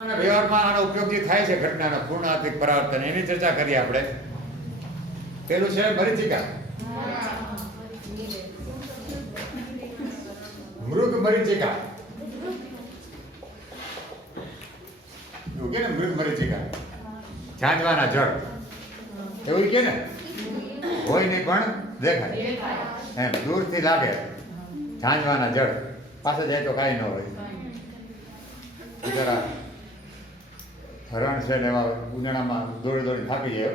વ્યવહારમાં આનો ઉપયોગ જે થાય છે ઘટનાનો પૂર્ણાત્મિક પરાવર્તન એની ચર્ચા કરીએ આપણે. પેલું છે મરીચિકા. મૃગ મરીચિકા એવું કે ને, મૃગ મરીચિકા ઝાંઝવાના જળ એવું કે ને, હોય નહીં પણ દેખાય એમ, દૂરથી લાગે ઝાંઝવાના જળ, પાસે જાય તો કાંઈ ન હોય. જરા હરણ છે ને એવા ઉનાળામાં દોડી દોડી થાકી જાય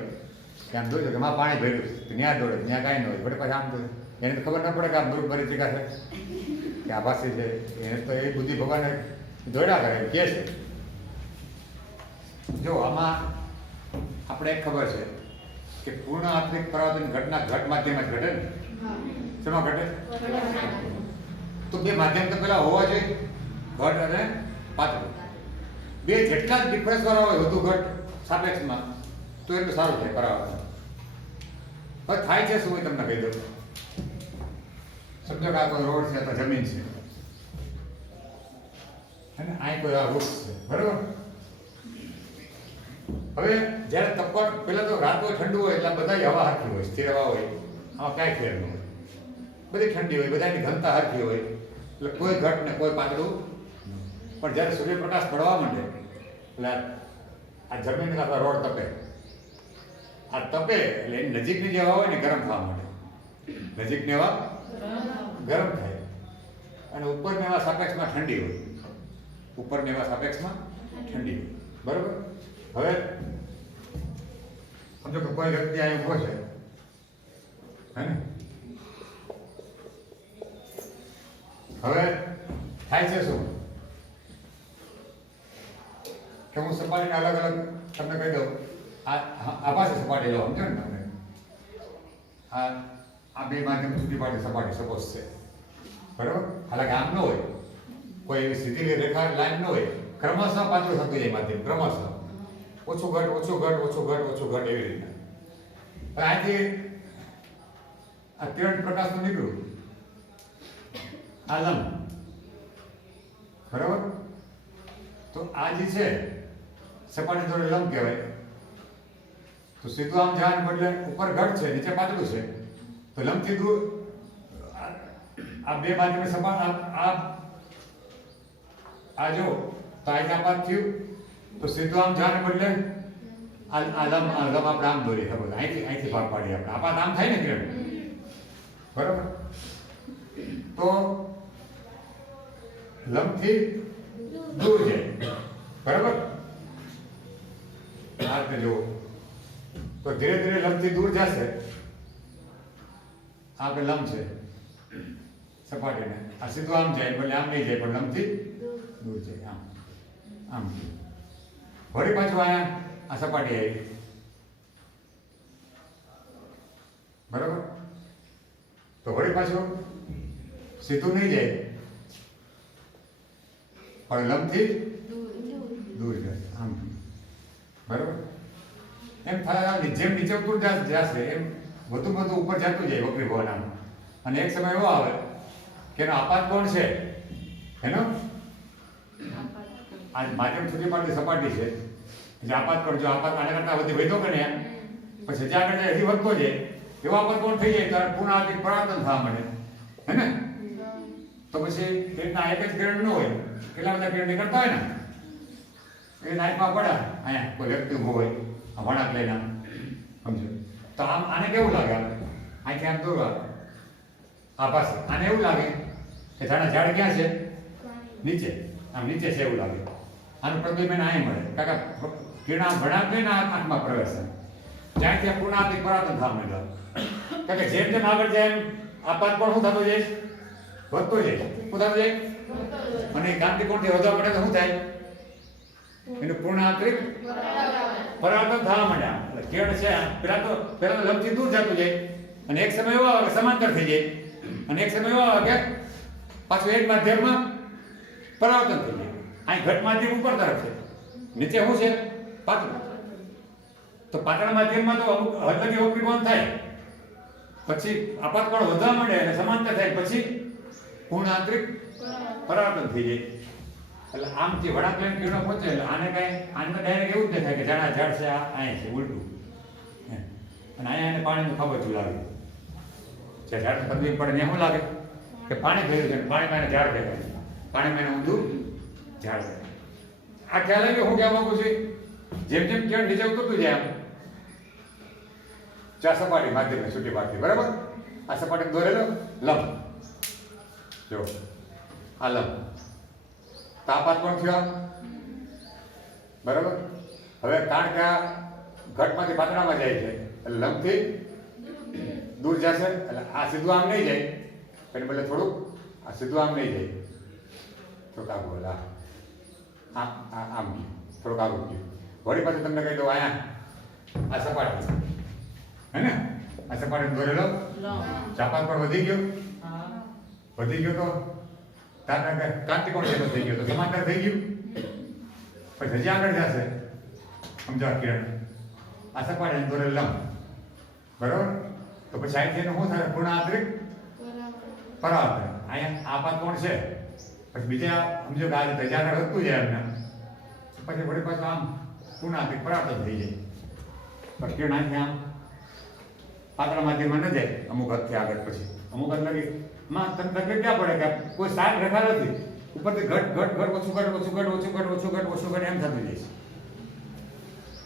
કે આમ જોયું કે માં પાણી ભર્યું છે, ત્યાં દોડે ત્યાં કાંઈ ન હોય, બટ પાછા આમ તો એને તો ખબર ના પડે કે આ મૃગ મરીચિકા છે કે આ પાસે છે. એને તો એ બુદ્ધિ ભગવાને દોડ્યા કરે એમ કહે છે. જો આમાં આપણે એક ખબર છે કે પૂર્ણ આત્મિક પરાવર્તન ઘટના ઘટ માધ્યમ જ ઘટે ને. શેમાં ઘટે? તો બે માધ્યમ તો પેલા હોવા જોઈએ, ઘટ અને પાતળું. બે જેટલા જ ડિફરન્સ વાળા હોય વધુ ઘટ સાપેક્ષમાં તો એટલું સારું થાય પરાવર્તન. હવે થાય છે શું હોય તમને કહી દઉં. સમજો કે આ કોઈ રોડ છે અથવા જમીન છે અને આ કોઈ આ વૃક્ષ છે, બરાબર. હવે જ્યારે તપક પેલા તો રાત હોય ઠંડુ હોય એટલે બધા હવા હરખી હોય, સ્થિર હવા હોય, આમાં કાંઈ ફેર ન હોય, બધી ઠંડી હોય, બધાની ઘનતા હરખી હોય એટલે કોઈ ઘટ ને કોઈ પાતળું. પણ જ્યારે સૂર્યપ્રકાશ પડવા માંડે એટલે આ જમીન અથવા રોડ તપે, આ તપે એટલે એની નજીકની જે હવા હોય ને ગરમ થવા માંડે, નજીકની હવા ગરમ થાય અને ઉપરની હવા સાપેક્ષમાં ઠંડી હોય, ઉપરની હવા સાપેક્ષમાં ઠંડી હોય, બરોબર. હવે સમજો કે કોઈ વ્યક્તિ અહીં ઊભો છે હે ને, હવે થાય છે શું કે હું સપાટીને અલગ અલગ તમને કહી દઉં. આ પાસે સપાટી લો, સમજો ને તમને, આ બે માધ્યમ સુધી પાડી સપાટી સપોઝ છે, બરાબર. હાલાકી આમ ન હોય, કોઈ એવી સીધી રેખા લાઈન ન હોય, ક્રમશઃ પાતળું થતું જાય માધ્યમ, ક્રમશઃ ઓછું ઘટ ઓછું ઘટ ઓછું ઘટ ઓછું ઘટ એવી રીતના. પણ આજે આ કિરણ પ્રકાશનું નીકળ્યું આ લંબ, બરાબર. તો આ જે છે સપાટી જોડે લંબ કહેવાય. તો સીધું આમ જવાને બદલે ઉપર ઘટ છે નીચે પાતળું છે, તો લંબથી દૂર આ બે બાજુની સપાટ આ જો તો આ આપાત થયું, તો સીધું આમ જવાને બદલે આ લંબ આપણે આમ દોરી શકો, અહીંથી ભાગ પાડીએ આપણે, આપાત આમ થાય ને કિરણ, બરાબર. તો લંબથી દૂર જાય, બરાબર. આ રીતે જુઓ તો ધીરે ધીરે લંબથી દૂર જશે. આ આપણે લંબ છે સપાટીને, આ સીધું આમ જાય એટલે આમ નહીં જાય પણ લંબથી દૂર જાય, આમ આમ. વળી પાછું આ સપાટી આવી, બરાબર. તો વળી પાછું સીધું નહીં જાય પણ લંબથી દૂર જાય, આમ, બરાબર. એમ થાય જેમ નીચે ઉતર જશે એમ વધુ વધુ ઉપર જતું જાય વક્રી ભવનામાં. અને એક સમય એવો આવે કે એનો આપાત કોણ છે, એનો આ માધ્યમ સુધી પાડતી સપાટી છે, જે આપાત કોણ, જો આપાત આના કરતા વધી વધ્યો કે ને પછી જ્યાં આગળ હજી વધતો જાય એવો આપાત કોણ થઈ જાય ત્યારે પૂર્ણાત્મિક પરાવર્તન થવા માંડે, હે ને. તો પછી એટલા એક જ કિરણ ન હોય, કેટલા બધા કિરણ નીકળતા હોય ને, એ નાઈટમાં પડે અહીંયા કોઈ વ્યક્તિ ઊભો હોય આ વળાંક લઈને, સમજો તો આમ આને કેવું લાગે, અહીંથી આમ દૂર આવે આ પાસે, આને એવું લાગે કે ઝાડ ક્યાં છે, નીચે, આમ નીચે છે એવું લાગે. આનું પ્રતિબિંબ અહીં મળે, કારણ કે કિરણ આમ વળાંક લઈને આંખમાં પ્રવેશે, જ્યાં ત્યાં પૂર્ણાત્મિક પરાવર્તન થવા માંડે. કારણ કે જેમ જેમ આગળ જાય એમ આપાત પણ શું થતું જાય, વધતો જાય, શું થતું જાય. અને કાંતિ કોણથી વધવા પડે તો શું થાય, એનું પૂર્ણાત્મિક પરાવર્તન થવા માંડ્યા. એટલે કિરણ છે પેલા તો લંબથી દૂર જતું જાય અને એક સમય એવો આવે કે સમાંતર થઈ જાય, અને એક સમય એવો આવે કે પાછું એક માધ્યમમાં પરાવર્તન થઈ જાય. અહીં ઘટ માધ્યમ ઉપર તરફ છે, નીચે શું છે પાતળું. તો પાતળા માધ્યમમાં તો અમુક હદ લગી વક્રીભવન થાય, પછી આપાત કોણ વધવા માંડે અને સમાંતર થાય, પછી પૂર્ણાંતરિક પરાવર્તન થઈ જાય. એટલે આમ જે વળાંક લઈને કિરણો પહોંચે એટલે આને તો ડાયરેક્ટ એવું જ દેખાય કે જાણે આ ઝાડ છે આ અહીંયા છે ઉલટું. અને અહીંયા એને પાણીનું ખબર લાગે જે ઝાડ પદવી પડે ને શું લાગે કે પાણી ભર્યું છે, પાણીમાં એને ઝાડ દેખાય, પાણીમાં એને ઊંધું ઝાડ દેખાય. આ ખ્યાલ આવે કે હું કહેવા માંગુ છું? જેમ જેમ કિરણ નીચે ઉતરતું જાય આમ ચાર સપાટી માધ્યમ છૂટી પાડતી, બરાબર? આ સપાટી દોરેલો લંબ, જો આ લંબ તાપાત પણ થયો, બરાબર? હવે કારણ કે આ ઘટમાંથી પાતળામાં જાય છે એટલે લંબથી દૂર જશે એટલે આ સીધું આમ નહીં જાય, એને બદલે થોડુંક આ સીધું આમ નહીં જાય, થોડુંક આગળ બોલ આમ થોડુંક આગળ ગયું. વળી પાછું તમને કહી દઉં અહીંયા આ સપાટી હે ને, આ સપાટી દોરેલો ચાપાત પણ વધી ગયો તો કાંતિકોણ જેટલો થઈ ગયો તો સમાંતર થઈ ગયું. પછી હજી આગળ જશે સમજાવ કિરણ આ સપાટી દોરેલ લંબ, બરાબર? તો પછી અહીંથી એનું શું થાય? પૂર્ણ આંતરિક પરાવર્તન. અહીંયા આપાત કોણ છે, પછી બીજા સમજો કે આ હજી આગળ વધતું જાય એમને, પછી વળી પાછું આમ પૂર્ણ આંતરિક પરાવર્તન થઈ જાય. પછી કિરણ અહીંથી આમ પાતળા માધ્યમમાં ન જાય અમુક હદથી આગળ, પછી અમુક હદ લગી માં તમને તકલીફ ક્યાં પડે કે કોઈ સાત રેખા નથી, ઉપરથી ઘટ ઘટ ઘટ ઓછું ઘટ ઓછું ઘટ ઓછું ઘટ ઓછું ઘટ ઓછું ઘટ એમ થતું જાય.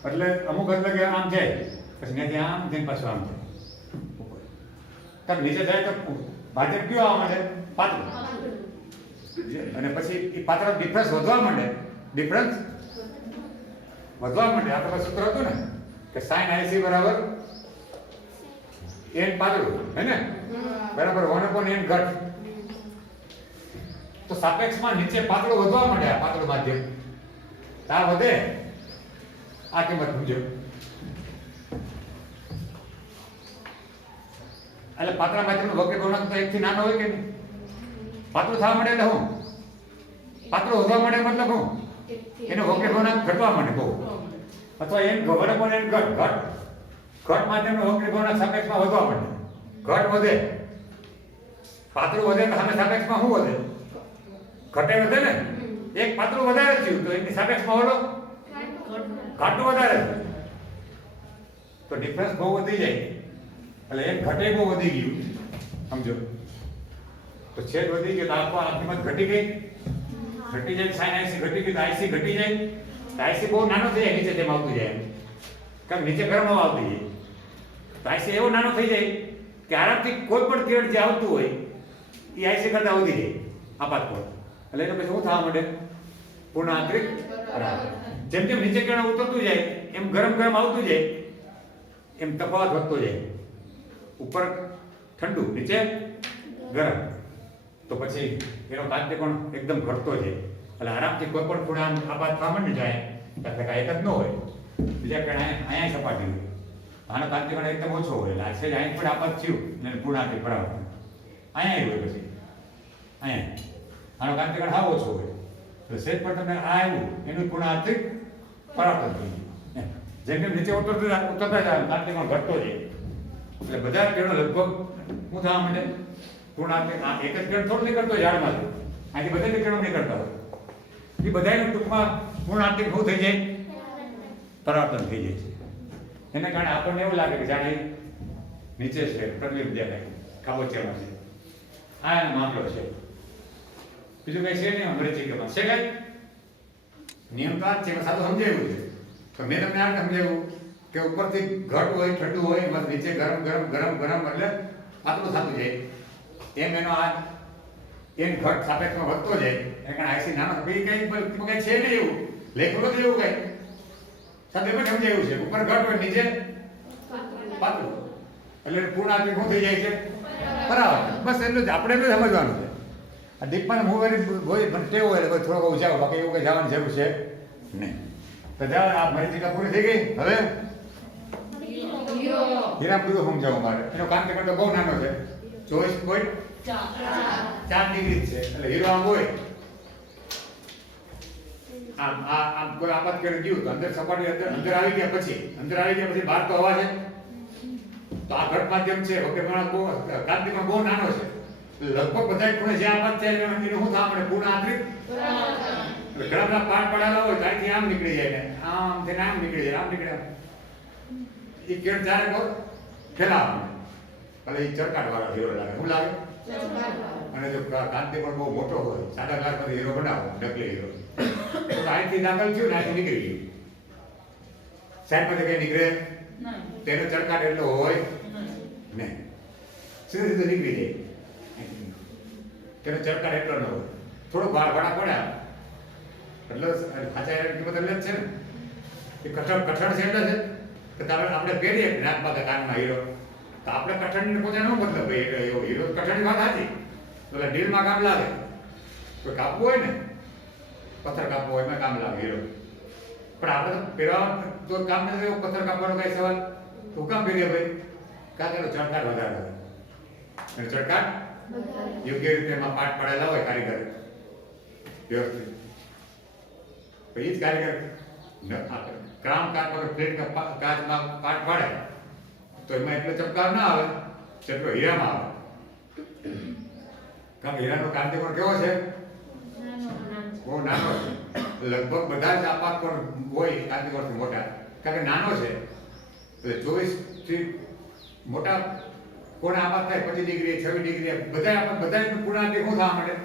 એટલે અમુક હદ લગી આમ જાય, પછી ત્યાંથી આમ જઈને પાછું આમ જાય ઉપર. કારણ નીચે જાય તો ભાજપ કયો આવવા માંડે? પાતળું. અને પછી એ પાતળો ડિફરન્સ વધવા માંડે, ડિફરન્સ વધવા માંડે. આ તો સૂત્ર હતું ને કે sin IC બરાબર n પાતળું, હે ને? બરાબર 1/n ઘટ. તો સાપેક્ષમાં નીચે પાતળું વધવા માંડે, આ પાતળું માધ્યમ આ વધે, આ કિંમત સમજો. એટલે પાતળા માધ્યમનો વક્ર ગુણાંક તો 1 થી નાનો હોય કે નહીં? પાતળું થવા માંડે એટલે હું પાતળું વધવા માંડે મતલબ હું એનો વક્ર ગુણાંક ઘટવા માંડે બહુ, અથવા n ઘટ માધ્યમનો વક્ર ગુણાંક સાપેક્ષમાં વધવા માંડે. ઘટ વધે, પાતળું વધે તો સામે સાપેક્ષમાં શું વધે? ઘટે વધે ને. એક પાતળું વધારે થયું તો એની સાપેક્ષમાં ઓલો ઘાટું વધારે, તો ડિફરન્સ બહુ વધી જાય. એટલે એક ઘટે બહુ વધી ગયું સમજો, તો છેદ વધી ગયો તો આ કિંમત ઘટી ગઈ, ઘટી જાય. sin IC ઘટી ગઈ તો IC ઘટી જાય, તો IC બહુ નાનો થઈ જાય નીચે જેમ આવતું જાય, કારણ નીચે ગરમ હવા આવતી જાય, તો IC એવો નાનો થઈ જાય કે આરામથી કોઈ પણ કિરણ જે આવતું હોય એ IC કરતા વધી જાય આપાત કોણ. એટલે એનો પછી શું થવા માંડે? પૂર્ણ આંતરિક પરાવર્તન. જેમ જેમ નીચે કિરણ ઉતરતું જાય એમ ગરમ ગરમ આવતું જાય, એમ તફાવત વધતો જાય. ઉપર ઠંડુ, નીચે ગરમ, તો પછી એનો કાંતિકોણ એકદમ ઘટતો જાય. એટલે આરામથી કોઈ પણ ખૂણા આપાત થવા માંડી જાય, એટલે કાંઈ એક જ ન હોય. બીજા કિરણ અહીંયા સપાટી હોય, આનો કાંતિકોણ એકદમ ઓછો હોય, એટલે આ છે અહીં પણ આપાત થયું ને પૂર્ણ આંતરિક પરાવર્તન અહીંયા હોય. પછી અહીંયા આનો કાંતિકોણ હાવ ઓછો હોય, એટલે સેજ પર તમને આ આવ્યું એનું પૂર્ણ આંતરિક પરાવર્તન થઈ ગયું. જેમ જેમ નીચે ઉતરતા જાય કાંતિકોણ ઘટતો જાય. એટલે બધા કિરણો લગભગ શું થવા માંડે? પૂર્ણ આંતરિક. આ એક જ કિરણ થોડું નીકળતો ઝાડમાંથી, આથી બધા કિરણો નીકળતા હોય, એ બધાનું ટૂંકમાં પૂર્ણ આંતરિક શું થઈ જાય? પરાવર્તન થઈ જાય છે. એના કારણે આપણને એવું લાગે કે જાણે નીચે છે પ્રતિબિંબ દેખાય ખાબોચિયામાં છે. આ એનો મામલો છે, બીજું કઈ છે નહીં. મરીચિકામાં છે કઈ નિયમ તો આ જ છે, સાદું સમજાવ્યું છે. તો મેં તમને આ સમજાવ્યું કે ઉપરથી ઘટ હોય ઠંડુ હોય, બસ નીચે ગરમ ગરમ ગરમ ગરમ એટલે પાતળું થતું જાય. એમ એનો આ એન ઘટ સાપેક્ષમાં વધતો જાય. એ કારણ IC નાનો કઈ છે નહીં એવું લેખું નથી એવું કઈ સાથે એમ સમજાયું છે. ઉપર ઘટ હોય નીચે પાતળું, એટલે પૂર્ણ આંતરિક શું થઈ જાય છે? પરાવર્તન. બસ એટલું જ આપણે એટલું સમજવાનું છે. આ દીપમાં હું હોય પણ ટેવ હોય એટલે થોડોક ઉજાવ, બાકી એવું કઈ જવાની જરૂર છે નહીં. તો જાઓ, આ મરીચિકા પૂરી થઈ ગઈ. હવે હીરા બધું સમજાવું મારે. એનો કાંતિકોણ તો બહુ નાનો છે, 24.4 ડિગ્રી છે. એટલે હીરો આમ હોય આમ કોઈ આપાત કરી ગયું તો અંદર સપાટી અંદર આવી ગયા પછી બહાર તો હવા છે. તો આ ઘટ માધ્યમ છે, ઓકે, પણ બહુ કાંતિકોણ બહુ નાનો છે. લગભગ બધા ખૂણે જ્યાં આપાત છે એનું શું થવા મળે? પૂર્ણ આંતરિક. એટલે ઘણા બધા પાઠ પડેલા હોય ત્યાંથી આમ નીકળી જાય ને આમ થઈને આમ નીકળી જાય આમ નીકળે એ કેળ ચારે કહો ફેલા એટલે એ ચરકાટ વાળો હીરો લાગે શું લાગે અને જો કાંતિ પણ બહુ મોટો હોય સાદા ગ્લાસ પર હીરો બનાવો નકલી હીરો તો અહીંથી દાખલ થયું ને અહીંથી નીકળી ગયું સાઈડમાંથી કઈ નીકળે તેનો ચરકાટ એટલો હોય નહીં સીધું સીધું નીકળી જાય તેનો ચરકાટ એટલો ન હોય થોડોક ભાડા પડ્યા એટલે ખાચા કિંમત એટલે જ છે ને એ કઠણ છે એટલે છે કે આપણે પહેરીએ નાકમાં કે કાનમાં હીરો તો આપણે કઠણને પોતે ન મતલબ ભાઈ એવો હીરો કઠણની વાત હતી એટલે ડીલમાં કામ લાગે કોઈ કાપવું હોય ને પથ્થર કાપવો હોય એમાં કામ લાગે હીરો પણ આપણે તો પહેરવા તો કામ નથી એવું પથ્થર કાપવાનો કઈ સવાલ તો કામ પહેરીએ ભાઈ કારણ કે એનો ચડકાટ વધારે હોય એનો ચડકાટ યોગ્ય રીતે એમાં પાઠ પડેલા હોય કારીગર વ્યવસ્થિત તો એ જ કારીગર ક્રામ કાચ પર પ્લેટ કાચમાં પાઠ પાડે તો એમાં એટલો ચમકાર ના આવે જેટલો હીરામાં આવે કારણ કે હીરાનો કાંતિકોણ કેવો છે બહુ નાનો છે લગભગ બધા જ આપાત પણ હોય કાંતિકોણથી મોટા કારણ કે નાનો છે તો 24 થી મોટા કોણ આપાત થાય 25 ડિગ્રી 26 ડિગ્રી બધા પૂર્ણાંક શું થવા માટે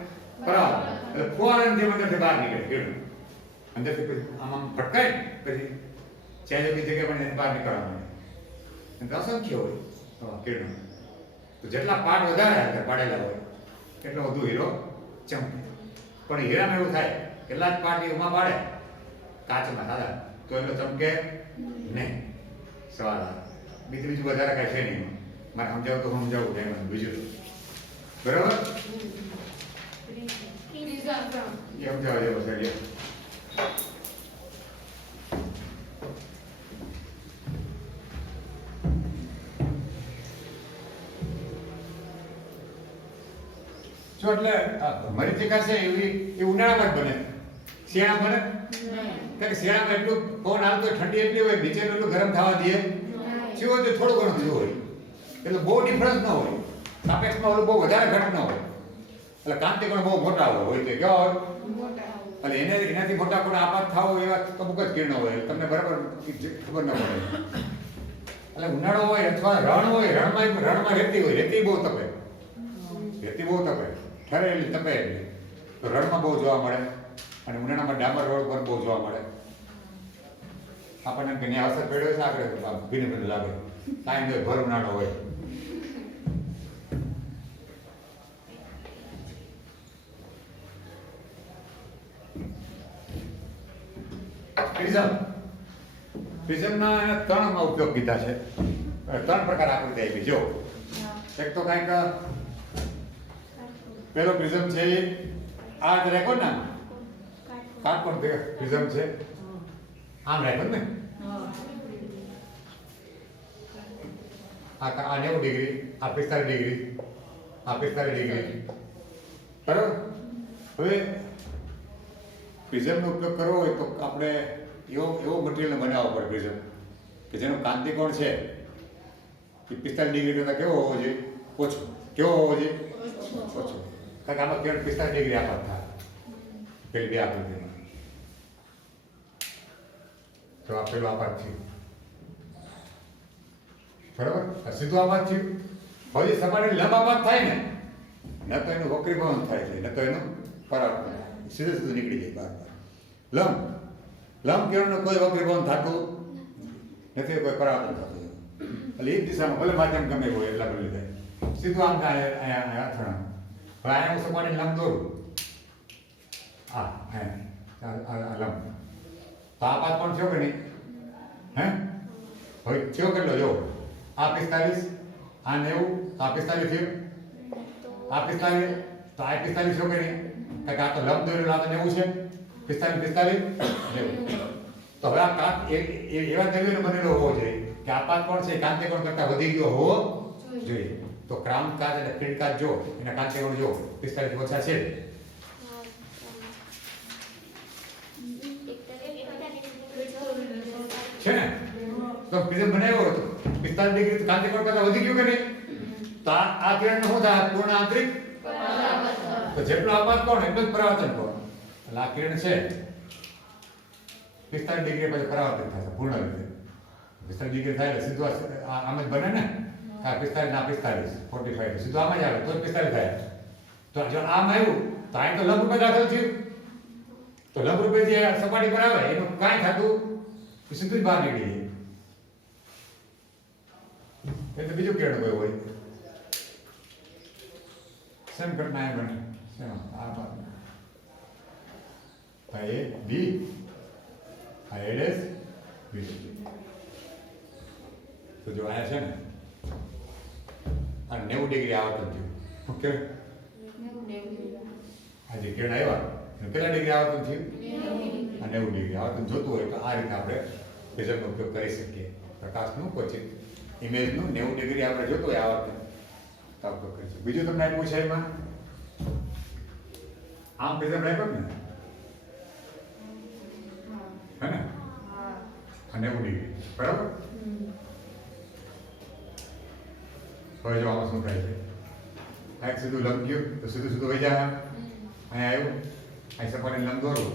બરાબર એટલે ફોરનથી અંદરથી બહાર નીકળે કેળું અંદરથી પછી આમ ફટકાય પછી ચાલીની જગ્યા પણ બહાર નીકળવા માંડે અસંખ્ય હોય કેળું તો જેટલા પાઠ વધારે પાડેલા હોય એટલો વધુ હીરો ચમકે પણ હીરામાં એવું થાય કેટલા જ પાઠ એમાં પાડે કાચમાં સાદા તો એટલો ચમકે નહીં સવાલ બીજું વધારે કાંઈ છે નહીં મારે સમજાવું તો સમજાવું એમ બીજું બરાબર એ સમજાવવા જેવો છે જો એટલે મરીચિકા છે એવી એ ઉનાળામાં જ બને શિયાળામાં બને કારણ કે શિયાળામાં એટલું પવન આવતો હોય ઠંડી એટલી હોય નીચેનું એટલું ગરમ થવા દે થયું હોય તો થોડું ઘણું થયું હોય એટલે બહુ ડિફરન્સ ન હોય સાપેક્ષમાં ઓલું બહુ વધારે ઘટ ન હોય એટલે કાંતિકોણ બહુ મોટા હોય તો કેવા હોય એટલે એનાથી મોટા કોણ આપાત થાવ એવા અમુક જ કિરણો હોય તમને બરાબર ખબર ન પડે એટલે ઉનાળો હોય અથવા રણ હોય રણમાં રેતી હોય રેતી બહુ તપે ઠરેલી તપે એટલી તો રણમાં બહુ જોવા મળે અને ઉનાળામાં ડામર રોડ પર બહુ જોવા મળે આપણને એમ કે ત્યાં અસર પડ્યો છે આગળ ભીને ભીને લાગે કાંઈ નહીં ભર ઉનાળો હોય પ્રિઝમના એના ત્રણમાં ઉપયોગ કીધા છે ત્રણ પ્રકાર આકૃતિ આપી જો એક તો કંઈક પેલો પ્રિઝમ છે એ આ રાખો ને કાટકોણ પ્રિઝમ છે આમ રાખો ને આ 90 ડિગ્રી આ 45 ડિગ્રી આ 45 ડિગ્રી બરાબર હવે પ્રિઝમનો ઉપયોગ કરવો હોય તો આપણે એવો મટીરિયલ બનાવવો પડે પ્રિઝમ કે જેનો કાંતિકોણ છે એ 45 ડિગ્રી કરતાં કેવો હોવો જોઈએ ઓછો કેવો હોવો જોઈએ ઓછો કારણ કે આમાં કેવળ 45 ડિગ્રી આપાત થાય પેલી બે આકૃતિમાં તો આ પેલું આપાત થયું બરાબર સીધું આપાત થયું હવે સપાટી લંબ આપાત થાય ને ન તો એનું વક્રીભવન થાય છે ન તો એનું પરાવર્તન સીધું નીકળી જાય બહાર લંબ કિરણનું કોઈ વક્રીભવન થતું નથી કોઈ પરાવર્તન થતું એટલે એ જ દિશામાં ભલે માધ્યમ ગમે હોય એટલા બદલી થાય સીધું આમ થાય અહીંયા અથડાણ હવે અહીંયા હું સપાટી લંબ દોરું આ લંબ તો આપાત પણ થયો કે નહીં હે હવે થયો કેટલો જો આ 45 આ 90 આ 45 થયું આ 45 તો આ 45 થયો કે નહીં કારણ કે આ તો લંબ દોરેલું આ તો 90 છે 45 તો હવે આ કાંત એવા દ્રવ્યનો બનેલો હોવો જોઈએ કે આપાત કોણ છે કાંતિકોણ કરતા વધી ગયો હોવો જોઈએ તો ક્રાઉન કાચ અને ફીલ્ડ કાચ જો એના કાંતિકોણ જો 45 ઓછા છે છે ને તો પ્રિઝમ બનાવ્યો હતો 45 ડિગ્રી કાંતિકોણ કરતા વધી ગયું કે નહીં તો આ કિરણ શું થાય પૂર્ણ આંતરિક તો જેટલો આપાત કોણ એટલું જ પરાવર્તન કોણ આ કિરણ છે 45 ડિગ્રી પછી પરાવર્તિત થશે પૂર્ણ રીતે 45 ડિગ્રી થાય એટલે સીધું આમ જ બને ને હા 45 ના 45 45 સીધું આમ જ આવે તો 45 થાય તો જો આમ આવ્યું તો અહીં તો લંબ રૂપે દાખલ થયું તો લંબ રૂપે જે સપાટી પર આવે એનું કાંઈ થતું એ સીધું જ બહાર નીકળી જાય એટલે બીજું કિરણ કોઈ હોય સેમ ઘટના એ બને સેમ આ બાજુ આ એ બી આ એ ડેશ બી તો જો આયા છે ને આ 90 ડિગ્રી આવર્તન થયું ઓકે આ જે કિરણ આવ્યા એનું કેટલા ડિગ્રી આવર્તન થયું આ 90 ડિગ્રી આવર્તન જોતું હોય તો આ રીતે આપણે પ્રિઝમનો ઉપયોગ કરી શકીએ પ્રકાશનું પછી ઇમેજનું 90 ડિગ્રી આપણે જોતું હોય આવર્તન તો ઉપયોગ કરીશું બીજું તમને આપ્યું છે એમાં આમ પ્રિઝમ રાખ્યો ને હે ને આ 90 ડિગ્રી બરાબર હવે જો આમાં શું થાય છે આ સીધું લંબ ગયું તો સીધું સીધું વહી જાય અહીંયા આવ્યું અહીં સપાટી લંબ દોરવું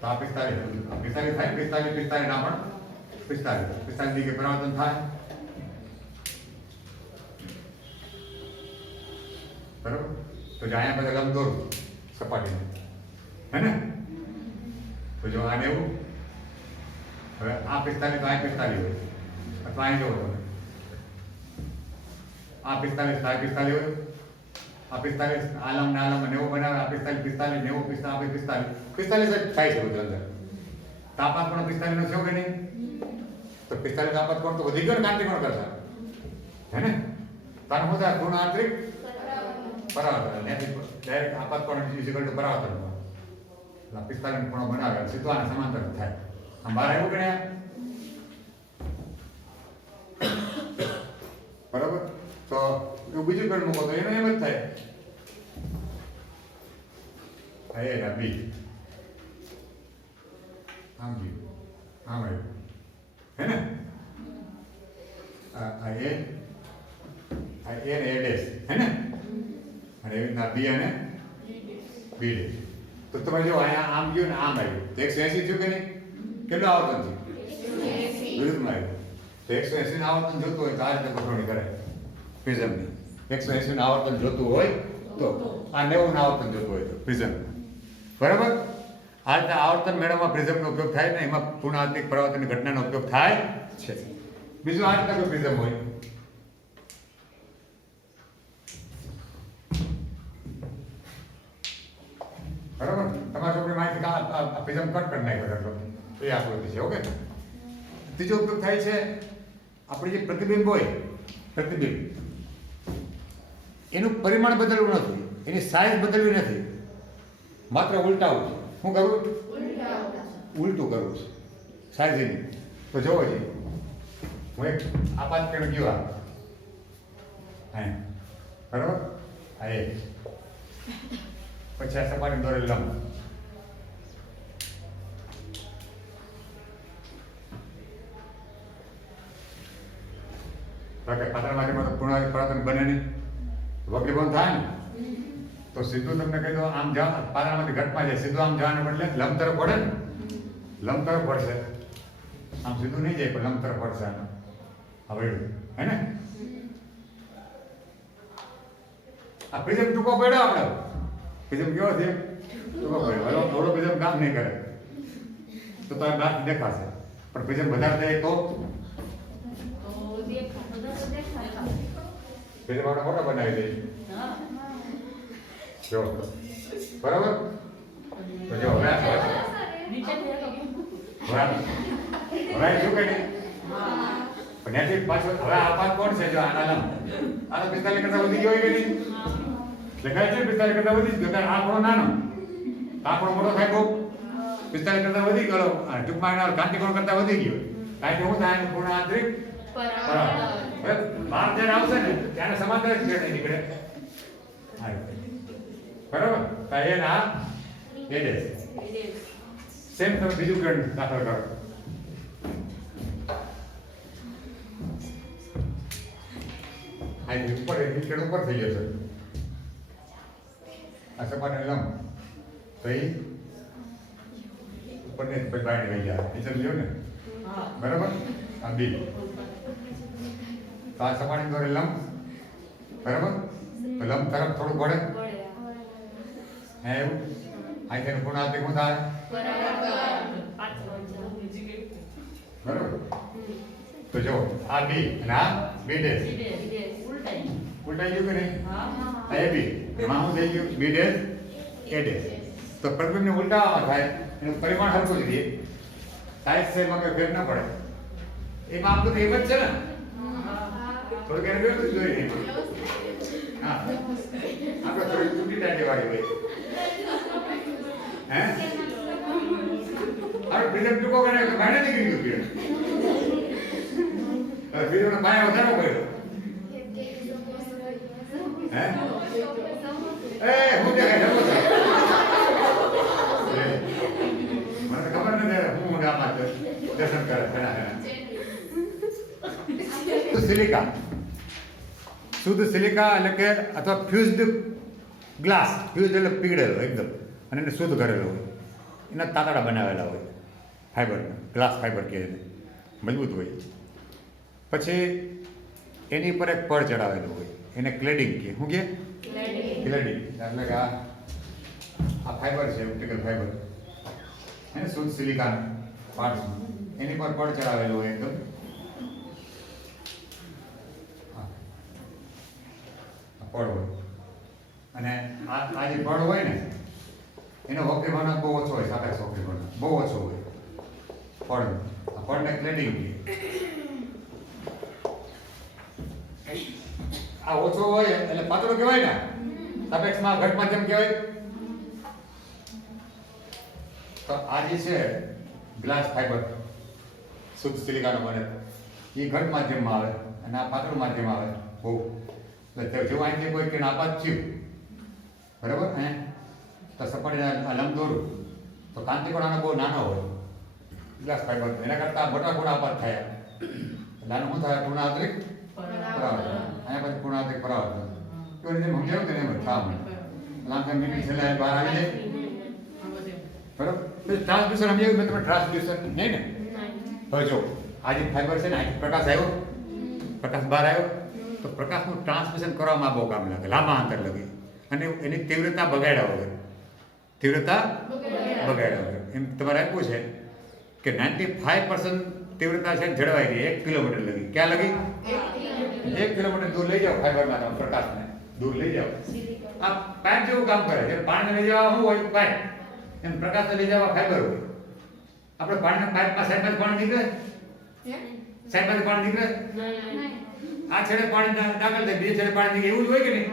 તો આ 45 થાય 45 ના પણ 45 ડિગ્રી પરિવર્તન થાય બરાબર તો જો અહીંયા બધા લંબ દોરવું સપાટીને હે ને તો જો આને એવું હવે આ 45 તો આ 45 હોય અથવા અહીં જોવો તમે આ 45 આ 45 હોય આ 45 આલમ ને આલમ 90 બનાવે આ 45 45 90 45 45 જ થાય છે બધું અંદર તાપમાન પણ 45 નો થયો કે નહીં તો 45 તાપમાન કોણ તો વધી ગયો ને કાંતિ કોણ કરતા હે ને તાર મોટા ગુણ આંતરિક પરાવર્તન ને ડાયરેક્ટ આપાત કોણ ઇક્વલ ટુ પરાવર્તન 45 કોણ બનાવે સીધો આને સમાંતર થાય આમ બહાર આવ્યું કે બરાબર તો એવું બીજું પેડ મૂકો તો એનું એમ જ થાય આ એ ના બી આમ ગયું આમ આવ્યું હે ને આ એ ને એ ડેશ હે ને અને એવી રીતના બી અને બી ડેશ તો તમે જો અહીંયા આમ ગયું ને આમ આવ્યું તો 180 થયું કે નહીં કેટલું આવર્તન થયું વિરુદ્ધમાં આવ્યું તો 180 નું આવર્તન જોતું હોય તો આ રીતે ગોઠવણી કરે પ્રિઝમની 180 નું આવર્તન જોતું હોય તો આ 90 નું આવર્તન જોતું હોય તો પ્રિઝમ બરાબર આ રીતે આવર્તન મેળવવા પ્રિઝમનો ઉપયોગ થાય ને એમાં પૂર્ણાંતિક પરાવર્તનની ઘટનાનો ઉપયોગ થાય છે બીજું આ રીતે કોઈ પ્રિઝમ હોય બરાબર તમારા છોકરી માહિતી આ પ્રિઝમ કટ કરી નાખ્યો એ આકૃતિ છે ઓકે ત્રીજો ઉપયોગ થાય છે આપણે જે પ્રતિબિંબ હોય પ્રતિબિંબ એનું પરિમાણ બદલવું નથી એની સાઇઝ બદલવી નથી માત્ર ઉલટાવું છે શું કરવું ઉલટું કરવું છે સાઇઝની તો જોવો છે હું એક આપાત કિરણ ગયો હા બરાબર હા એ પછી આ સપાટી દોરેલ લંબ પાત્રમાંથી તો પુનરાવર્તન બને નહીં વક્રીભવન થાય ને તો સીધું તમને કહી દો આમ જાઓ પાત્રમાંથી ઘટમાં જાય સીધું આમ જવાને બદલે લંબ તરફ પડે ને લંબ તરફ પડશે આમ સીધું નહીં જાય પણ લંબ તરફ પડશે આનો હવે હે ને આ પ્રિઝમ ટૂંકો પડ્યો આપણે પ્રિઝમ કેવો છે ટૂંકો પડ્યો થોડો પ્રિઝમ કામ નહીં કરે તો તારે દાંત દેખાશે પણ પ્રિઝમ વધારે જાય તો પ્રિઝમ આપણે મોટા બનાવી દઈએ જો બરાબર તો જો હવે શું કે નહીં પણ ત્યાંથી પાછળ હવે આ પાક કોણ છે જો આના લંબ આનો 45 કરતા વધી ગયો હોય કે નહીં દેખાય છે 45 કરતા વધી ગયો ત્યારે આ કોણ નાનો આ કોણ મોટો થાય તો 45 કરતા વધી ગયો ટૂંકમાં એના કાંતિકોણ કરતા વધી ગયો કારણ કે હું થાય પૂર્ણ આંતરિક હવે બહાર જ્યારે આવશે ને ત્યારે સમાંતર જ છેડે નીકળે બરાબર તો એના એ ડેશ સેમ તમે બીજું કિરણ દાખલ કરો આ ઉપર કિરણ ઉપર થઈ જશે આ સપાટી લંબ તો એ ઉપરને બાય રહી જાય એ સમજો ને બરાબર આ બી તો આ સપાટી દોરે લંબ બરાબર તો લંબ તરફ થોડું પડે હે એવું અહીંથી ગુણાત્મક શું થાય બરાબર તો જો આ બી અને આ બી ડેશ ઉલટાઈ ગયું કે નહીં આ એ બી એમાં શું થઈ ગયું બી ડેશ એ ડેશ તો પ્રતિબિંબને ઉલટાવવામાં થાય એનું પરિમાણ હરખું જ રહે સાઈઝ સેલમાં કંઈ ફેર ના પડે એમાં આમ તો એમ જ છે ને થોડુંક એને વ્યવસ્થિત જોઈ નહીં હા આપણે થોડી તૂટી ટાટી વાળી હોય હે અરે પ્રિઝમ ટૂંકો કરે તો ભાડે નીકળી ગયું હવે પ્રિઝમનો પાયા વધારો કર્યો હે એ હું દેખાય મને તો ખબર નથી હું આમાં દર્શન કરે સિલિકા શુદ્ધ સિલિકા એટલે કે અથવા ફ્યુઝડ ગ્લાસ ફ્યુઝડ એટલે પીગળેલો એકદમ અને એને શુદ્ધ કરેલો હોય એના તાતડા બનાવેલા હોય ફાઈબર ગ્લાસ ફાઈબર કહે છે મજબૂત હોય પછી એની પર એક પડ ચડાવેલું હોય એને ક્લેડિંગ કહે શું કહે ક્લેડિંગ એટલે કે આ ફાઈબર છે ઓપ્ટિકલ ફાઈબર એને શુદ્ધ સિલિકાના પાર્ટ્સ એની પર પડ ચડાવેલું હોય એકદમ પડ હોય અને આ જે પડ હોય ને એનો વક્રીભાવના બહુ ઓછો હોય સાપેક્ષ વક્રીભાવના બહુ ઓછો હોય પડ આ પડને ક્લેડિંગ કહે આ ઓછો હોય એટલે પાતળો કહેવાય ને સાપેક્ષમાં ઘટ માધ્યમ કહેવાય તો આ જે છે ગ્લાસ ફાઈબર શુદ્ધ સિલિકાનો બને એ ઘટ માધ્યમમાં આવે અને આ પાતળું માધ્યમ આવે બહુ એટલે જો અહીંથી કોઈ કે નાપાત થયું બરાબર હે તો સપાટીના લંબ દોરું તો કાંતિ પણ આનો બહુ નાનો હોય ગ્લાસ ફાઈબર એના કરતાં મોટા ગુણ આપાત થયા એટલે આનું શું થાય પૂર્ણાંતરિક પરાવર્તન અહીંયા પછી પૂર્ણાંતરિક પરાવર્તન તો રીતે સમજાયું કે નહીં થવા મળે લાંબા મિનિટ છેલ્લા બહાર આવી જાય બરાબર ટ્રાન્સડ્યુસર સમજાયું મેં તમે ટ્રાન્સડ્યુસર નહીં ને હવે જો આ જે ફાઈબર છે ને આ પ્રકાશ આવ્યો પ્રકાશ બહાર આવ્યો તો પ્રકાશનું ટ્રાન્સમિશન કરવામાં બહુ કામ લાગે લાંબા અંતર લગે અને એની તીવ્રતા બગાડ્યા વગર એમ તમારે આપ્યું છે કે 95% તીવ્રતા છે જળવાઈ ગઈ 1 કિલોમીટર લગી ક્યાં લગી 1 કિલોમીટર દૂર લઈ જાઓ ફાઈબરના તમે પ્રકાશને દૂર લઈ જાઓ આ પાઇપ જેવું કામ કરે છે પાણીને લઈ જવા શું હોય પાઇપ એમ પ્રકાશને લઈ જવા ફાઈબર હોય આપણે પાણીના પાઇપમાં સાઈડમાંથી પાણી નીકળે સાઈડમાંથી પાણી નીકળે આ છેડે પાણી દાખલ થાય બીજે છેડે પાણી નીકળે એવું જ હોય કે નહીં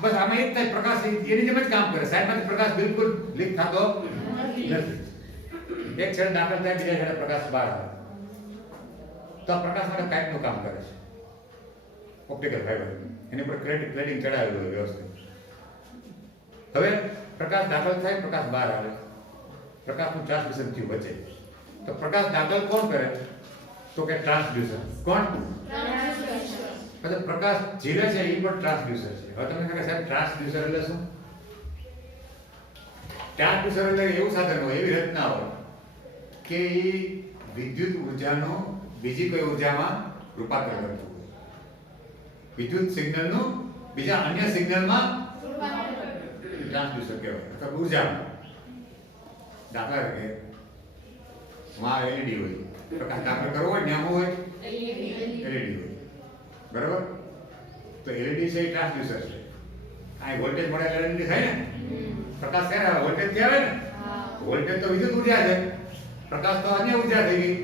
બસ આમાં એક થાય પ્રકાશ એની જેમ જ કામ કરે સાઈડમાંથી પ્રકાશ બિલકુલ લીક થતો નથી એક છેડે દાખલ થાય બીજા છેડે પ્રકાશ બહાર આવે તો આ પ્રકાશ માટે કાંઈકનું કામ કરે છે ઓપ્ટિકલ ફાઈબર એની પર ક્લેડિંગ ચડાવેલું હોય વ્યવસ્થિત હવે પ્રકાશ દાખલ થાય પ્રકાશ બહાર આવે પ્રકાશનું ટ્રાન્સમિશન થયું વચ્ચે તો પ્રકાશ દાખલ કોણ કરે તો કે ટ્રાન્સડ્યુસર કોણ પ્રકાશ જીરે છે એ પણ ટ્રાન્સડ્યુસર છે હવે તમને કહે સાહેબ ટ્રાન્સડ્યુસર એટલે શું ટ્રાન્સડ્યુસર એટલે એવું સાધન હોય એવી રચના હોય કે એ વિદ્યુત ઉર્જાનો બીજી કોઈ ઉર્જામાં રૂપાંતર કરતું હોય વિદ્યુત સિગ્નલનું બીજા અન્ય સિગ્નલમાં ટ્રાન્સડ્યુસર કહેવાય અથવા ઉર્જામાં દાખલા તરીકે માં એલઈડી હોય પ્રકાશ દાખલ કરવો હોય ત્યાં હોય એલઈડી હોય બરાબર તો એલઈડી છે એ ટ્રાન્સડ્યુસર છે આ વોલ્ટેજ મળે એટલે એલઈડી થાય ને પ્રકાશ ક્યારે આવે વોલ્ટેજ થી આવે ને વોલ્ટેજ તો વિદ્યુત ઉર્જા છે પ્રકાશ તો અન્ય ઉર્જા થઈ ગઈ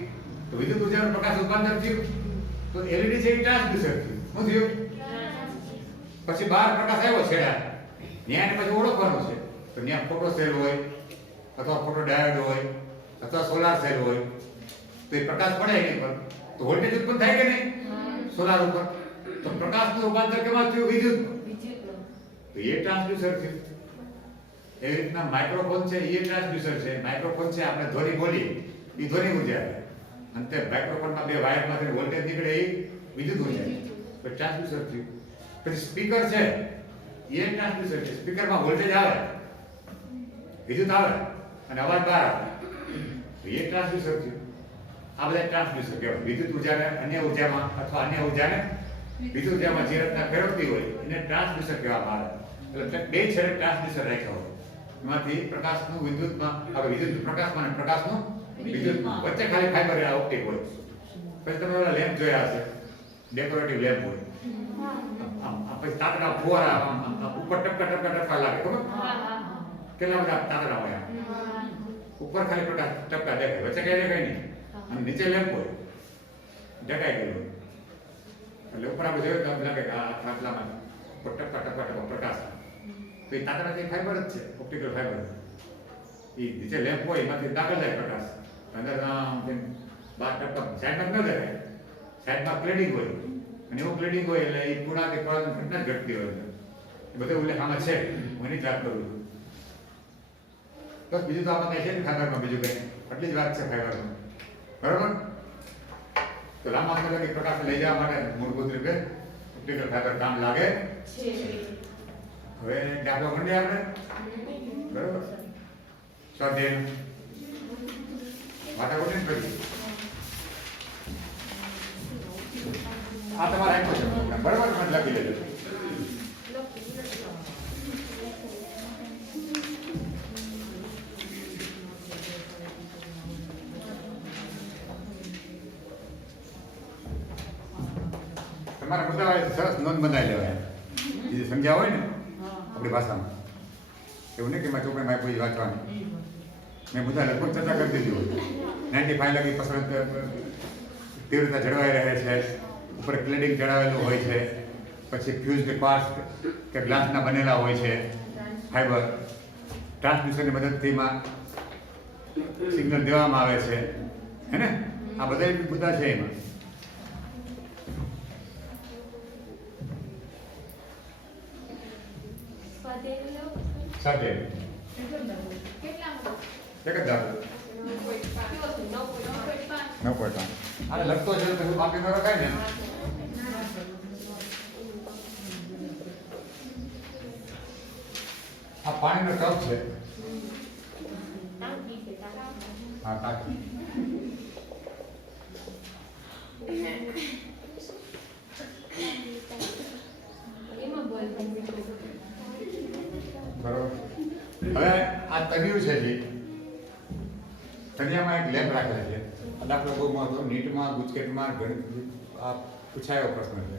તો વિદ્યુત ઉર્જાનું પ્રકાશ રૂપાંતર થયું તો એલઈડી છે એ ટ્રાન્સડ્યુસર થયું શું થયું પછી બહાર પ્રકાશ આવ્યો છેડા ત્યાં એને પછી ઓળખવાનું છે તો ત્યાં ફોટો સેલ હોય અથવા ફોટો ડાયોડ હોય અથવા સોલાર સેલ હોય તો એ પ્રકાશ પડે એની પર તો વોલ્ટેજ ઉત્પન્ન થાય કે નહીં સોલાર ઉપર તો પ્રકાશનું રૂપાંતર કેમાં થયું વિદ્યુત તો એ ટ્રાન્સડ્યુસર થયું એવી રીતના માઇક્રોફોન છે એ ટ્રાન્સડ્યુસર છે માઇક્રોફોન છે આપણે ધ્વનિ બોલીએ એ ધ્વનિ ઉર્જા છે અને તે માઇક્રોફોનના બે વાયરમાંથી વોલ્ટેજ નીકળે એ વિદ્યુત ઉર્જા તો ટ્રાન્સડ્યુસર થયું પછી સ્પીકર છે એ ટ્રાન્સડ્યુસર છે. સ્પીકરમાં વોલ્ટેજ આવે, વિદ્યુત આવે અને અવાજ બહાર આવે, તો એ ટ્રાન્સડ્યુસર છે. આ બધા ટ્રાન્સડ્યુસર કહેવાય. વિદ્યુત ઉર્જાને અન્ય ઉર્જામાં અથવા અન્ય ઉર્જાને વિદ્યુત ઉર્જામાં જે રચના ફેરવતી હોય એને ટ્રાન્સડ્યુસર કહેવામાં આવે. એટલે બે છેડે ટ્રાન્સડ્યુસર રાખ્યા હોય, એમાંથી પ્રકાશનું વિદ્યુતમાં હવે વિદ્યુત પ્રકાશમાં અને પ્રકાશનું વિદ્યુતમાં વચ્ચે ખાલી ફાઈબર ઓપ્ટિક હોય. પછી તમે ઓલા લેમ્પ જોયા હશે, ડેકોરેટિવ લેમ્પ હોય, પછી તાતડા ફુવારા ઉપર ટપકા ટપકા ટપકા લાગે, ખબર કેટલા બધા તાતડા હોય, ઉપર ખાલી પ્રકાશ ટપકા દેખાય, વચ્ચે કઈ દેખાય નહીં, અને નીચે લેમ્પ હોય ઢકાઈ ગયેલું હોય. એટલે ઉપર આપણે જોયું તો આમ લાગે કે આ આટલામાં ઉપર ટપકા ટપકા ટપકા પ્રકાશ, તો એ તાતડા ફાઈબર જ છે, ઓપ્ટિકલ ફાઈબર. એ નીચે લેમ્પ હોય એમાંથી દાખલ થાય પ્રકાશ, અંદર બાર ટપકા સાઈડમાં ન દેખાય, સાઈડમાં ક્લેડિંગ હોય, અને એવું ક્લેડિંગ હોય એટલે એ પૂર્ણા કે પરાવર્તન ઘટના જ ઘટતી હોય. એ બધો ઉલ્લેખ આમાં છે, હું એની જ વાત કરું છું. બસ બીજું તો આમાં કઈ છે ને ફાઈબરમાં, બીજું કઈ આટલી જ વાત છે ફાઈબરમાં, બરોબર. તો લાંબા સમય લગી પ્રકાશ લઈ જવા માટે મૂળભૂત રીતે ઓપ્ટિકલ ફાઈબર કામ લાગે છે. હવે દાખલો ગણીએ આપણે, બરોબર. સ્વાધ્યાય વાટાઘાટ કરીએ. આ તમારે આપ્યો છે બરોબર, મને લખી લેજો. તમારા મુદ્દા સરસ નોંધ બનાવી લેવાય, જે સમજ્યા હોય ને આપણી ભાષામાં. એવું નહીં કે મારા છોકરાને કોઈ વાંચવાનું, મેં મુદ્દા લગભગ ચર્ચા કરી દીધી હોય. 95 લગી પસંદ તીવ્રતા જળવાઈ રહે છે, ઉપર ક્લેડિંગ જળાવેલું હોય છે, પછી ફ્યુઝડ પાર્ટ્સ કે ગ્લાસના બનેલા હોય છે, ફાઈબર ટ્રાન્સડ્યુસરની મદદથી સિગ્નલ દેવામાં આવે છે, હે ને. આ બધા મુદ્દા છે એમાં. સાથે એક જ દાખલો 9.5. આને લખતો છે તો બાકી ન રખાય ને. આ પાણીનો ટબ છે, હા ટાંકી. બરોબર. હવે આ તળિયું છે, જે તળિયામાં એક લેમ્પ રાખેલા છે. આ દાખલો બહુ મહત્વ, નીટમાં ગુજકેટમાં ગણિત આ પૂછાયો પ્રશ્ન છે,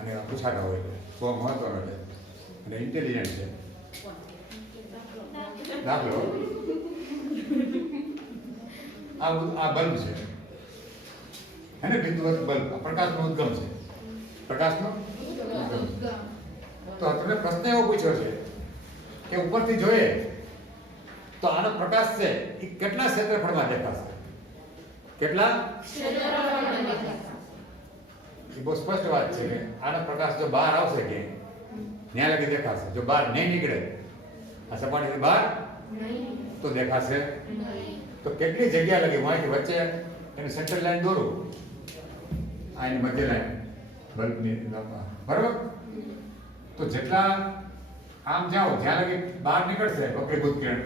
અને પૂછાતા હોય છે, બહુ મહત્વનો છે અને ઇન્ટેલિજન્ટ છે. દાખલો આ બલ્બ છે, હે ને, બિંદુવત બલ્બ. પ્રકાશનો ઉદ્ગમ છે, પ્રકાશનો ઉદ્ગમ. તો તમને પ્રશ્ન એવો પૂછ્યો છે કે ઉપરથી જોઈએ તો આનો પ્રકાશ છે એ કેટલા ક્ષેત્રફળમાં દેખાશે, કેટલા ક્ષેત્રફળમાં દેખાશે. એ બહુ સ્પષ્ટ વાત છે કે આનો પ્રકાશ જો બહાર આવશે કે ત્યાં લગી દેખાશે, જો બહાર નહીં નીકળે આ સપાટીથી બહાર તો દેખાશે. તો કેટલી જગ્યા લગી હું અહીંથી વચ્ચે એની સેન્ટર લાઈન દોરું, આ એની મધ્ય લાઈન બલ્બની, બરાબર. તો જેટલા આમ જાઓ જ્યાં લગી બહાર નીકળશે વક્રીભૂત કિરણ,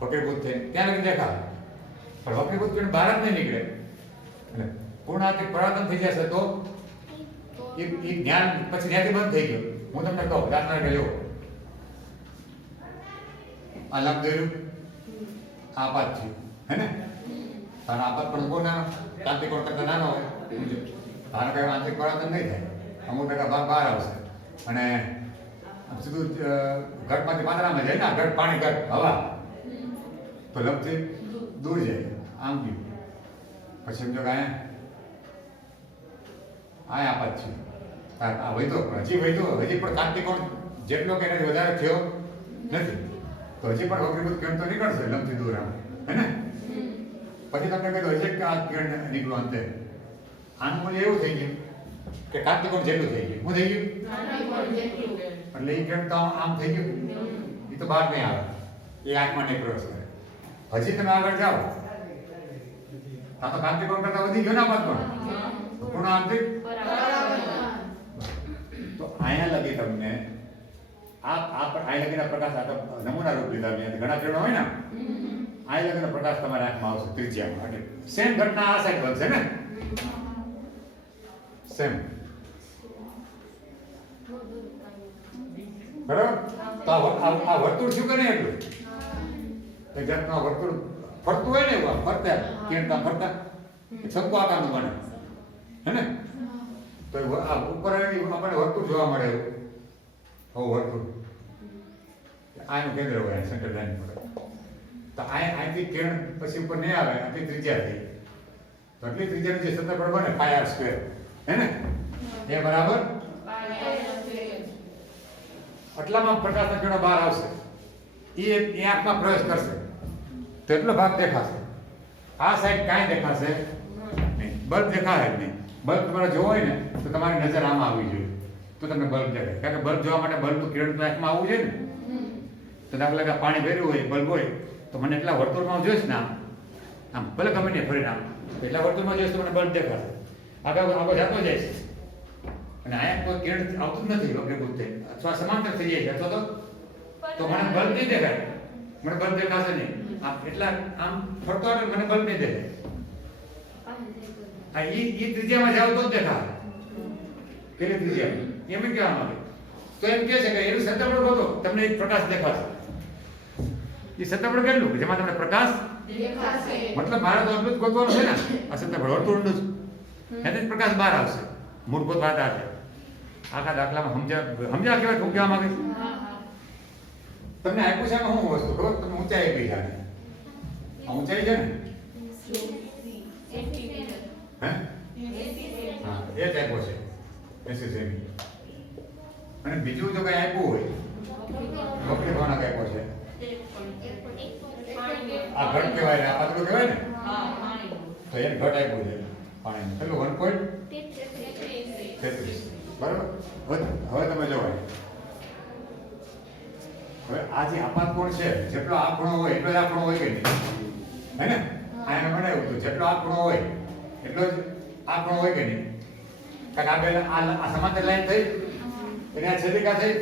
વક્રીભૂત થઈ ત્યાં લગી દેખાશે, પણ વક્રીભૂત કિરણ બહાર જ નહીં નીકળે અને પૂર્ણાંતિક પરાવર્તન થઈ જશે તો એ જ્ઞાન પછી ત્યાંથી બંધ થઈ ગયું. હું તમને કહું, દાખલા કે લો આ લંબ દોર્યું, આપાત થયું, હે ને. કારણ આપાત પણ બહુ નાનો, ક્રાંતિકોણ કરતા નાનો હોય, આનો કઈ આંતરિક પરાવર્તન નહીં થાય, અમુક ટકા ભાગ બહાર આવશે અને સીધું ઘટમાંથી પાંદડામાં જાય ને, ઘટ પાણી ઘટ હવા, તો લંબથી દૂર જાય, આમ ગયું. પછી સમજો કે અહીંયા આપાત છે, આ વૈધો પણ હજી પણ ક્રાંતિકોણ જેટલો કે એનાથી વધારે થયો નથી, તો હજી પણ વક્રીભૂત કિરણ તો નીકળશે લંબથી દૂર આમ, હે ને. પછી તમને કહ્યું હજી કે આ કિરણ નીકળ્યું અંતે, આનું મૂલ્ય એવું થઈ ગયું કે ક્રાંતિકોણ જેટલું થઈ ગયું. શું થઈ ગયું? એટલે એ કિરણ તો આમ થઈ ગયું, એ તો બહાર નહીં આવે, એ આંખમાં નહીં પ્રવેશ કરે. હજી તમે આગળ જાઓ આ તો ક્રાંતિકોણ કરતા વધી ગયો ને આપાત પણ પૂર્ણ આંતરિક. તો અહીંયા લગી તમને આ લગીના પ્રકાશ આ તો નમૂના રૂપ લીધા મેં ઘણા કિરણો હોય ને આ લગીનો પ્રકાશ તમારા આંખમાં આવશે ત્રિજ્યામાં એટલે સેમ ઘટના આ સાઈડ બનશે ને સેમ બરાબર તો આ વર્તુળ શું કરે એટલું એક જાતનું વર્તુળ ફરતું હોય ને એવું ફરતા કિરણતા ફરતા શંકુ આકારનું બને હે ને તો આ ઉપર આપણને વર્તુળ જોવા મળે એવું વર્તુળ આનું કેન્દ્ર હોય સેન્ટર લાઈન પર તો અહીંથી કિરણ પછી ઉપર નહીં આવે આટલી ત્રિજ્યા થઈ તો આટલી ત્રિજ્યાનું જે ક્ષેત્રફળ બને પાય આર સ્ક્વેર હે ને એ બરાબર આટલામાં પ્રકાશના કિરણો બહાર આવશે એ આંખમાં પ્રવેશ કરશે તો એટલો ભાગ દેખાશે આ સાઈડ કાંઈ દેખાશે નહીં બલ્બ દેખાશે જ નહીં બલ્બ તમારે જોવો હોય ને તો તમારી નજર આમાં આવવી જોઈએ તો તમને બલ્બ દેખાય કારણ કે બલ્બ જોવા માટે બલ્બનું કિરણ તો આંખમાં આવવું જોઈએ ને તો દાખલા કે પાણી ભર્યું હોય બલ્બ હોય તો મને એટલા વર્તુળમાં જોઈશ ને આમ ભલે ગમે ને ફરીને આમ એટલા વર્તુળમાં જોઈશ તો મને બલ્બ દેખાશે આગળ જતો જાય છે અને અહીંયા કોઈ કિરણ આવતું જ નથી વગેરે થઈ અથવા સમાંતર થઈ જાય છે અથવા તો મને બલ્બ નહીં દેખાય મને બલ્બ દેખાશે નહીં આમ એટલા આમ ફરતો હોય મને બલ્બ નહીં દેખાય ઈ ત્રિજ્યામાં જાવ તો જ દેખાય પેલી ત્રિજ્યા એમ કહેવા માંગે તો એમ કહે છે કે એનું ક્ષેત્રફળ ગોતો તમને એક પ્રકાશ દેખાશે એ ક્ષેત્રફળ કેટલું જેમાં તમને પ્રકાશ દેખાશે મતલબ મારે તો એટલું જ ગોતવાનું છે ને આ ક્ષેત્રફળ વર્તુળનું જ એટલે જ પ્રકાશ બહાર આવશે મૂળભૂત વાત આ છે આખા દાખલામાં સમજ્યા કેવાય હું કહેવા માંગે તમને આપ્યું છે હું વસ્તુ ખબર તમે ઊંચાઈ કઈ જાણે આ ઊંચાઈ છે ને હે હા એ જ આપ્યો છે 80 સેમી અને બીજું જો કઈ આપ્યું હોય નોકરી કોના કઈ આપ્યો છે આ ઘટ કહેવાય ને આ પાતળું કહેવાય ને તો એક ઘટ આપ્યું છે પાણી કેટલું 1.33 બરાબર હવે તમે જોવાય હવે આ જે આપાત કોણ છે જેટલો આ ખૂણો હોય એટલો જ આ ખૂણો હોય કે નહીં હે ને આને બનાવ્યું હતું જેટલો આ ખૂણો હોય એટલો જ આ ખૂણો હોય કે નહીં કારણ કે આ સમાંતર લાઈન થઈ એને આ છેદિકા થઈ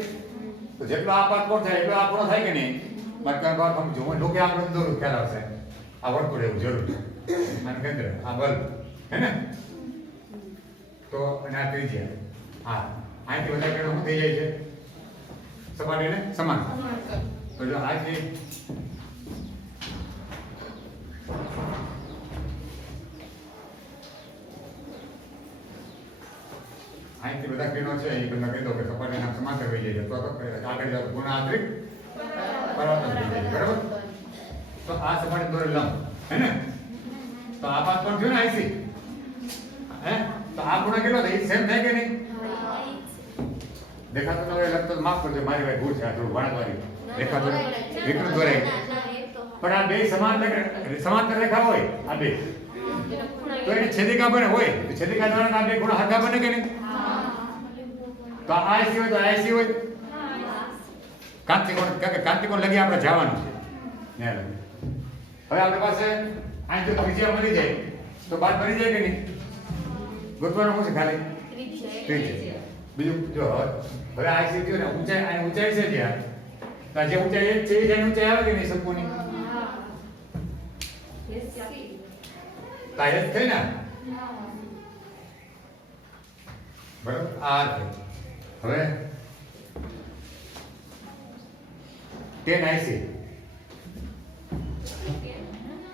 તો જેટલો આપાત કોણ થાય એટલો આ ખૂણો થાય કે નહીં મતલબ આમ જો લોકો આપણે દોરું ખ્યાલ આવશે આ વર્તુળ એવું જરૂર અને કેન્દ્ર આ બલ્બ હે ને તો અને આ ત્રિજ્યા હા અહીંથી બધા કિરણો શું થઈ જાય છે સપાટીને સમાન તો જો આ છે અહીંથી બધા કિરણો છે એ બધા કહી દો કે સપાટીના સમાંતર થઈ જાય તો આગળ જાવ પૂર્ણ આંતરિક પરાવર્તન થઈ જાય બરાબર તો આ સપાટી દોરે લંબ હે ને તો આ પાસ પણ થયું ને આઈસી હે તો આ ખૂણો કેટલો થાય સેમ થાય કે નહીં દેખાતો ન હોય લગતો માફ કરજો મારી ભાઈ ભૂલ છે આ થોડું વાણવાની દેખાતો વિકૃત દોરાય પણ આ બે સમાંતર રેખા હોય આ બે તો એને છેદિકા બને હોય તો છેદિકા દ્વારા આ બે ખૂણા હરખા બને કે નહીં તો આ આઈસી હોય તો આઈસી હોય કાંતિકોણ લગી આપણે જવાનું છે ને હવે આપણી પાસે આ જો ત્રિજ્યા મળી જાય તો બાદ બની જાય કે નહીં ગોતવાનું શું છે ખાલી ત્રિજ્યા બીજું જો હવે આઈસી થયું ને ઊંચાઈ છે જ્યાં તો જે ઊંચાઈ એક છે જેની ઊંચાઈ આવે કે નહીં શંકુની તાયસ થઈ ને બરાબર આ હવે 10 આઈસી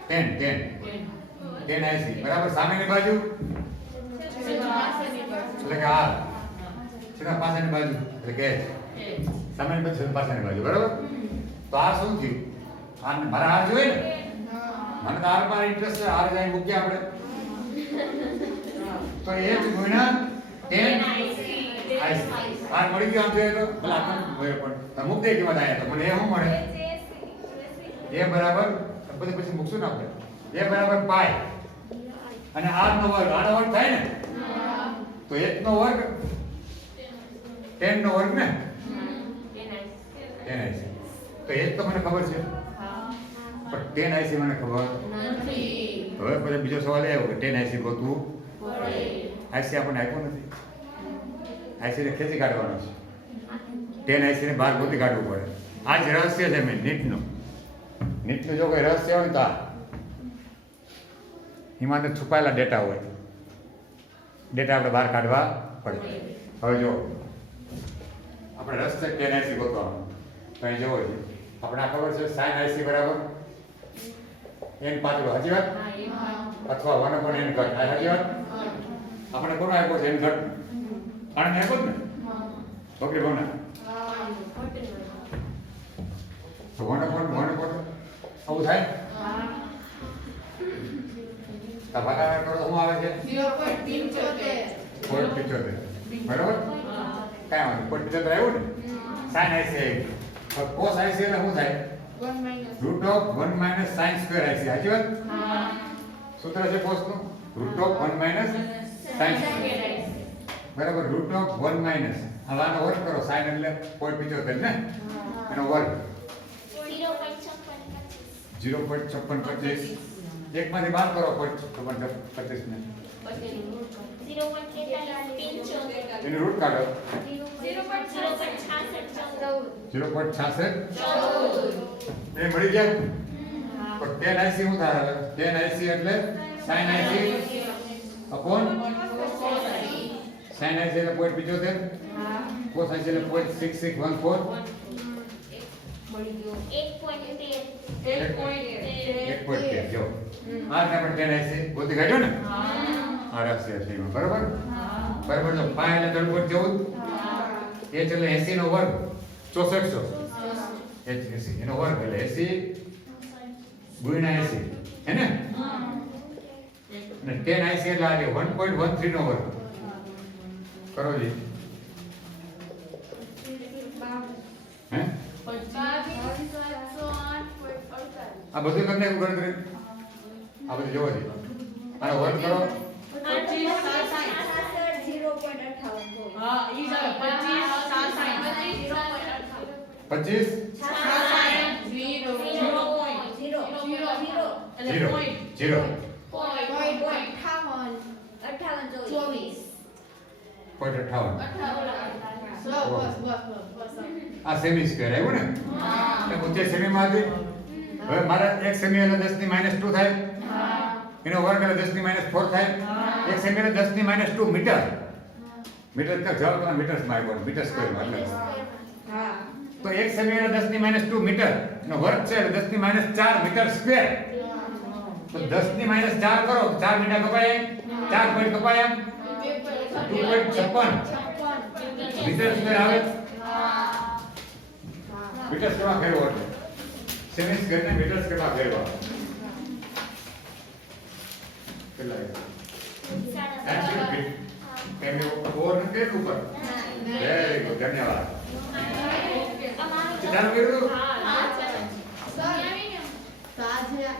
10 આઈસી બરાબર સામેની બાજુ એટલે કે આ સીધા પાછળની બાજુ એટલે કે સામેની બાજુ પાછળની બાજુ બરાબર તો આ શું થયું આ મારા હાર જોઈએ ને મને તો હાર પર ઇન્ટરેસ્ટ છે હાર જાય મૂક્યા આપણે તો એ જ ગુણ્યા 10 આઈસી હાર મળી ગયો આમ જોઈએ તો ભલા પણ અમુક દે કેવા થાય તો મને એ શું મળે એ બરાબર પછી મૂકશું ને આપણે એ બરાબર પાય અને r નો વર્ગ આનો વર્ગ થાય ને તો 1 નો વર્ગ 10 નો વર્ગ ને 10 આઈસી તો એક તો મને ખબર છે પણ 10 આઈસી મને ખબર નથી હવે પછી બીજો સવાલ આવ્યો કે 10 આઈસી ગોતવું આઈસી આપણને આપ્યો નથી આઈસી ને ખેંચી કાઢવાનો છે 10 IC ને બહાર ગોતી કાઢવું પડે. આ જ રહસ્ય છે મેં નીટનું. નીટનું જો કોઈ રહસ્ય હોય ને તો આ. એમાં તો છુપાયેલા ડેટા હોય. ડેટા આપણે બહાર કાઢવા પડે. હવે જો આપણે રહસ્ય 10 IC ગોતવાનું. તો અહીં જોવો છે આપણે આ ખબર છે sin IC બરાબર n પાતળો, સાચી વાત? અથવા 1/n ઘટ, આ સાચી વાત? આપણે કોનો આપ્યો છે n ઘટ? આને આપ્યો જ ને? ઓકે કોને? તો 1/1 આવું થાય? તો ભાગાકાર કરો શું આવે છે? 0.75. બરાબર? કાંઈ વાંધો 0.75 આવ્યું ને? sin IC આવ્યું. તો cos IC એટલે શું થાય? √1 - sin square IC. સાચી વાત? સૂત્ર છે cos નું √1 - sin square. બરાબર, √1 - આનો વર્ગ કરો. sin એટલે 0.75 ને? એનો વર્ગ 0.5625. એકમાંથી બાર કરો 0.5625 ને. એનું રૂટ કાઢો. 0.66 એ મળી ગયા. પણ 10 IC શું થાય? 10 IC એટલે sin IC upon sin IC એટલે 0.75, cos IC એટલે 0.6614. 1.13 જો આ આપણે 10 IC ગોતી કાઢ્યો ને? આ રહસ્ય છે એમાં. બરાબર? બરાબર. જો 5 એટલે 3.14, h એટલે 80 નો વર્ગ 6400, h 80 એનો વર્ગ એટલે 80 ગુણ્યા 80 હે ને? અને 10 IC એટલે આ 1.13 નો વર્ગ કરો જી. હે આ બધું તમને ગણતરી આ બધું જોવો છે. આનો વર્ગ કરો. 25 આ સેમી સ્ક્વેર આવ્યું ને? એટલે ઊંચાઈ સેમીમાં હતી. હવે મારા 1 સેમી એટલે 10 ની -2 થાય. એનો વર્ગ એટલે 10 ની -4 થાય. 1 સેમી એટલે 10 ની -2 મીટર. મીટર તક જવાબ તમારા મીટર્સમાં આવ્યો, મીટર સ્ક્વેરમાં. એટલે તો 1 સેમી એટલે 10 ની -2 મીટર નો વર્ગ છે એટલે 10 ની -4 મીટર સ્ક્વેર. તો 10 ની -4 કરો 4 મીટર કપાય, 4 પોઈન્ટ કપાય, 2.56 મીટર સ્ક્વેર આવે. મીટર સ્ક્વેરમાં ફેરવો એટલે સેમી સ્ક્વેર ને મીટર સ્ક્વેરમાં ફેરવો. કેટલા કેમે ઓર ને કે ઉપર? વેરી ગુડ, ધન્યવાદ. ચાલો કરું. સર તો આજે